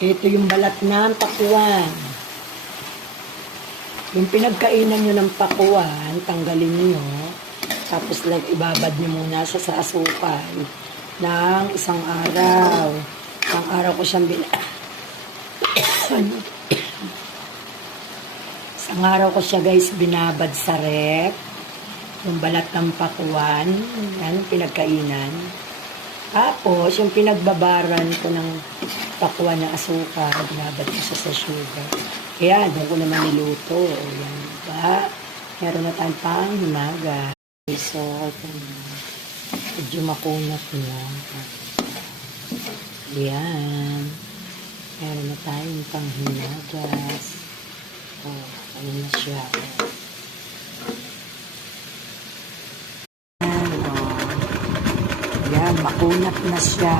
Ito yung balat ng pakuan. Yung pinagkainan nyo ng pakuan, tanggalin nyo. Tapos ibabad nyo muna siya sa asukal ng isang araw. Isang araw ko siyang isang araw ko siya guys binabad sa rep. Yung balat ng pakuan. Yan, pinagkainan. Tapos, yung pinagbabaran ko ng pakuan ng asukal, binabad ko siya sa sugar. Kaya, doon ko naman niluto. Yan, diba? Meron na tayong pang hinaga. So, medyo makunat na. Yan. Meron na tayong pang hinagas. Oh, ano na siya. Yan, makunat na siya.